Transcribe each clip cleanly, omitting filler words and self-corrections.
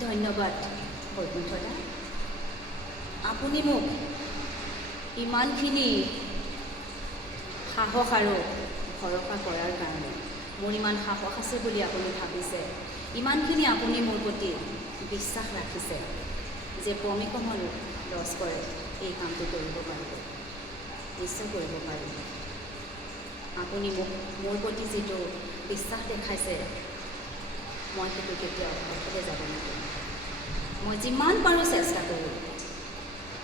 ধন্যবাদ বৈকুণ্ঠদা। আপুনি মোক ইমানখিনি সাহস আৰু ভৰসা কৰাৰ কাৰণে, মোৰ ইমান সাহস আছে বুলি আপুনি ভাবিছে, ইমানখিনি আপুনি মোৰ প্ৰতি বিশ্বাস ৰাখিছে যে পমিকমল লস্কৰে এই কামটো কৰিব পাৰিব, নিশ্চয় কৰিব পাৰিব। আপুনি মোক মোৰ প্ৰতি যিটো বিশ্বাস দেখাইছে, মই সেইটো কেতিয়াও অথলে যাব নোৱাৰিম। মই যিমান পাৰোঁ চেষ্টা কৰিম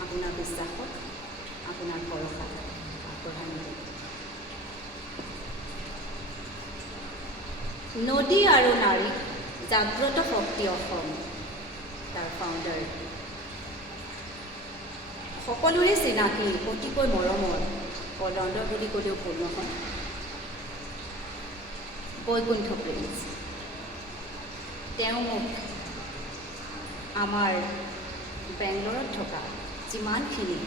আপোনাৰ বিশ্বাসত, আপোনাৰ ভৰসাত আগবঢ়াই নিদিম। নদী আৰু নাৰী জাগ্ৰত শক্তি অসম, তাৰ ফাউণ্ডাৰ, সকলোৰে চিনাকি, অতিকৈ মৰমৰ, কলন্দৰ বুলি ক'লেও ভুল নহয়, বৈকুণ্ঠ প্ৰিন্স। তেওঁ মোক আমাৰ বেংগলৰত থকা যিমানখিনি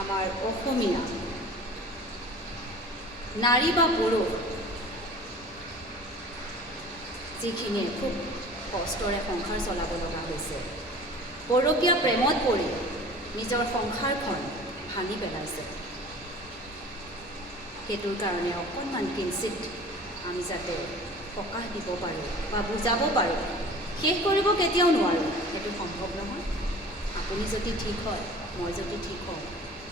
আমাৰ অসমীয়া নাৰী বা পুৰুষ যিখিনিয়ে খুব কষ্টৰে সংসাৰ চলাব লগা হৈছে, পৰকীয়া প্ৰেমত পৰি নিজৰ সংসাৰখন ভাঙি পেলাইছে, সেইটোৰ কাৰণে অকণমান কিঞ্চিত আমি যাতে সকাহ দিব পাৰোঁ বা বুজাব পাৰোঁ। শেষ কৰিব কেতিয়াও নোৱাৰোঁ, সেইটো সম্ভৱ নহয়। আপুনি যদি ঠিক হয়, মই যদি ঠিক হওঁ,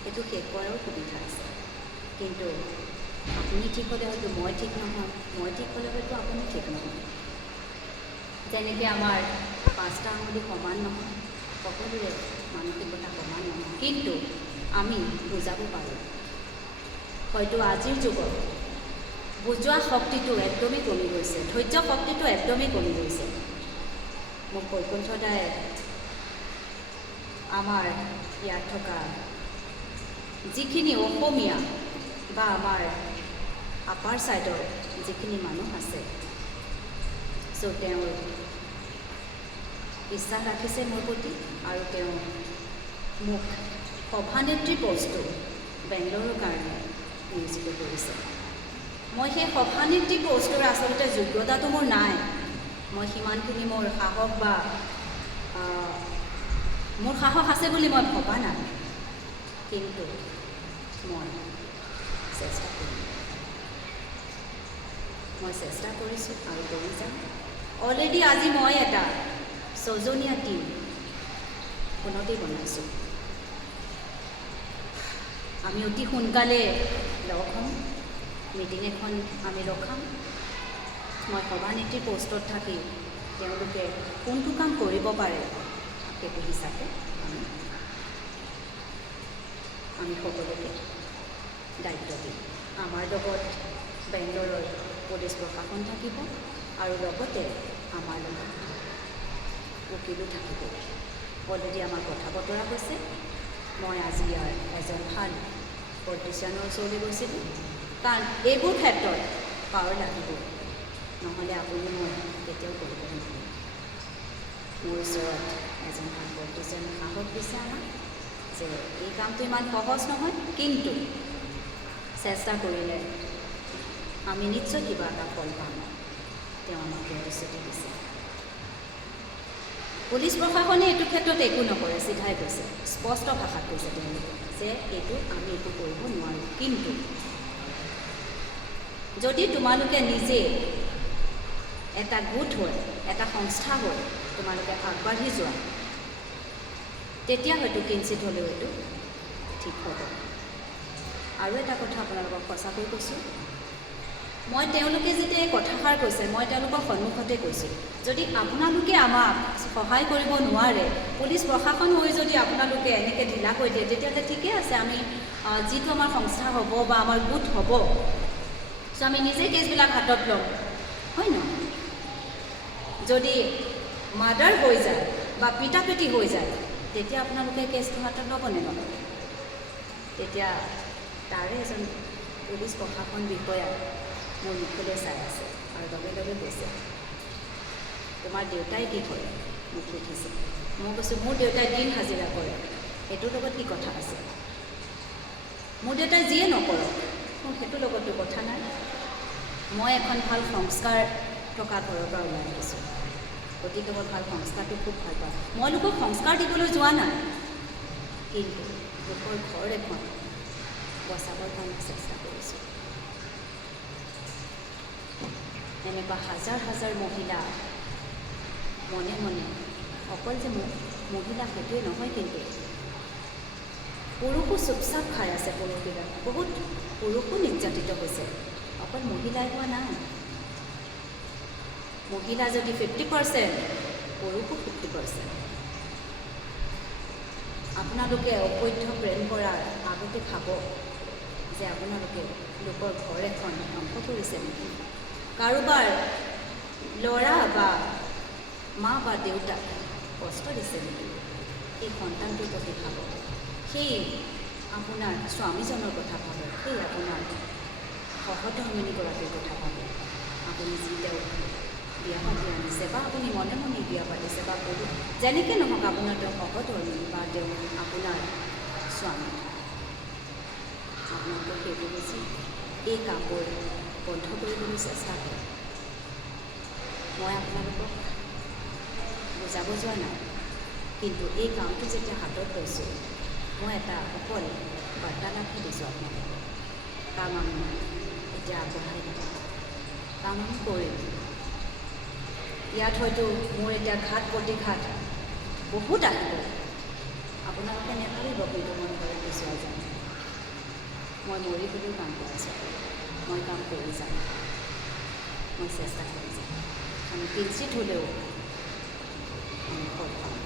সেইটো শেষ কৰাৰো সুবিধা আছে। কিন্তু আপুনি ঠিক হ'লে হয়তো মই ঠিক নহয়, মই ঠিক হ'লে হয়তো আপুনি ঠিক নহয়। যেনেকৈ আমাৰ 5টা আঙুলি সমান নহয়, সকলোৰে মানসিকতা সমান নহয়, কিন্তু আমি বুজাব পাৰোঁ। হয়তো আজিৰ যুগত বুজোৱা শক্তিটো একদমেই কমি গৈছে, ধৈৰ্য শক্তিটো একদমেই কমি গৈছে। মোক বৈকুণ্ঠদাই আমাৰ ইয়াত থকা যিখিনি অসমীয়া বা আমাৰ আপাৰ ছাইডৰ যিখিনি মানুহ আছে, চ' তেওঁ বিশ্বাস ৰাখিছে মোৰ প্ৰতি, আৰু তেওঁ মোক সভানেত্ৰী পষ্টটো বেংগলোৰৰ কাৰণে নিয়োজিত কৰিছে। মই সেই সভানেত্ৰী পষ্টৰ আচলতে যোগ্যতাটো মোৰ নাই, মই সিমানখিনি মোৰ সাহস আছে বুলি মই ভবা নাই, কিন্তু মই চেষ্টা কৰিম, মই চেষ্টা কৰিছোঁ আৰু কৰি যাম। অলৰেডি আজি মই এটা 6জনীয়া টীম ফোনতেই বনাইছোঁ। আমি অতি সোনকালে লগ হ'ম, মিটিং এখন আমি ৰখাম। মই সভানেত্ৰী পষ্টত থাকি তেওঁলোকে কোনটো কাম কৰিব পাৰে সেইটো হিচাপে আমি সকলোকে দায়িত্ব দিম। আমাৰ লগত বেংগলোৰৰ পুলিচ প্ৰশাসন থাকিব, আৰু লগতে আমাৰ লগত উকিলো থাকিব। অলৰেডি আমাৰ কথা বতৰা হৈছে। মই আজি ইয়াৰ এজন ভাল পলিটিচিয়ানৰ ওচৰলৈ গৈছিলোঁ, কাৰণ এইবোৰ ক্ষেত্ৰত পাৱাৰ লাগিব, নহ'লে আপুনি মই কেতিয়াও কৰিব নোৱাৰিম। মোৰ ওচৰত এজন ভাল পলিটিচিয়ানে সাহস দিছে আমাক যে এই কামটো ইমান সহজ নহয়, কিন্তু চেষ্টা কৰিলে আমি নিশ্চয় কিবা এটা ফল পাম, তেওঁ আমাক প্ৰতিশ্ৰুতি দিছে। পুলিচ প্ৰশাসনে এইটো ক্ষেত্ৰত একো নকৰে, চিধাই কৈছে, স্পষ্ট ভাষাত কৈছে তেওঁলোকে যে এইটো আমি একো কৰিব নোৱাৰোঁ। কিন্তু যদি তোমালোকে নিজে এটা গোট হৈ, এটা সংস্থা হৈ তোমালোকে আগবাঢ়ি যোৱা, তেতিয়া হয়তো কিঞ্চিত হ'লেও এইটো ঠিক হ'ব। আৰু এটা কথা আপোনালোকক সঁচাকৈ কৈছোঁ, মই তেওঁলোকে যেতিয়া এই কথাষাৰ কৈছে, মই তেওঁলোকৰ সন্মুখতে কৈছোঁ, যদি আপোনালোকে আমাক সহায় কৰিব নোৱাৰে, পুলিচ প্ৰশাসন হৈ যদি আপোনালোকে এনেকৈ ঢিলা কৰি দিয়ে, তেতিয়াহ'লে ঠিকে আছে, আমি যিটো আমাৰ সংস্থা হ'ব বা আমাৰ গোট হ'ব, চ' আমি নিজেই কেছবিলাক হাতত ল'ম, হয় নহয়? যদি মাৰ্ডাৰ হৈ যায় বা পিটাপিটি হৈ যায়, তেতিয়া আপোনালোকে কেছটো হাতত ল'বনে নল'ব? তেতিয়া তাৰে এজন পুলিচ প্ৰশাসন বিষয়া মোৰ মুখলৈ চাই আছে আৰু লগে লগে কৈছে, তোমাৰ দেউতাই কি কৰে? মোক সুধিছে। মই কৈছোঁ, মোৰ দেউতাই দিন হাজিৰা কৰে, সেইটোৰ লগত কি কথা আছে? মোৰ দেউতাই যিয়ে নকৰক, মোৰ সেইটোৰ লগততো কথা নাই। মই এখন ভাল সংস্কাৰ থকা ঘৰৰ পৰা ওলাই আহিছোঁ, গতিকে মই ভাল সংস্কাৰটো খুব ভাল পাওঁ। মই লোকক সংস্কাৰ দিবলৈ যোৱা নাই, কিন্তু লোকৰ ঘৰ এখন বচাবৰ কাৰণে চেষ্টা কৰিছোঁ। এনেকুৱা হাজাৰ হাজাৰ মহিলা মনে মনে, অকল যে মহিলা সেইটোৱে নহয়, কিন্তু পুৰুষো চুপচাপ খাই আছে। পুৰুষবিলাক বহুত পুৰুষো নিৰ্যাতিত হৈছে, অকল মহিলাই হোৱা নাই। মহিলা যদি 50%, পুৰুষো 50%। আপোনালোকে অবৈধ প্ৰেম কৰাৰ আগতে ভাবক যে আপোনালোকে লোকৰ ঘৰ এখন ধ্বংস কৰিছে নেকি? কাৰোবাৰ ল'ৰা বা মা বা দেউতাক কষ্ট দিছে নেকি? সেই সন্তানটোৰ প্ৰতি ভাবক, সেই আপোনাৰ স্বামীজনৰ কথা ভাবক, সেই আপোনাৰ সহধৰ্মিনীগৰাকীৰ কথা ভাবক। আপুনি যি তেওঁক বিয়া পাতি আনিছে বা আপুনি মনে মনে বিয়া পাতিছে বা বহুত যেনেকৈ নহওক আপোনাৰ তেওঁ সহধৰ্মিনী বা তেওঁ আপোনাৰ স্বামী, আপোনালোকে সেইটো বুজি এই কামবোৰ বন্ধ কৰিবলৈ চেষ্টা কৰক। মই আপোনালোকক বুজাব যোৱা নাই, কিন্তু এই কামটো যেতিয়া হাতত লৈছোঁ, মই এটা অকল বাৰ্তালাপহে দিছোঁ আপোনালোকক। কাম আমি এতিয়া আগবঢ়াই দিম, কাম আমি কৰিম। ইয়াত হয়তো মোৰ এতিয়া ঘাত প্ৰতিঘাত বহুত আহিব, আপোনালোকে নেভাবিব, কিন্তু মই ঘৰত বিচৰা যাম। মই মৰি বুলিও কাম কৰিছোঁ, মই কাম কৰি যাম, মই চেষ্টা কৰি যাম। আমি কিঞ্চিত হ'লেও আমি ফল পাম।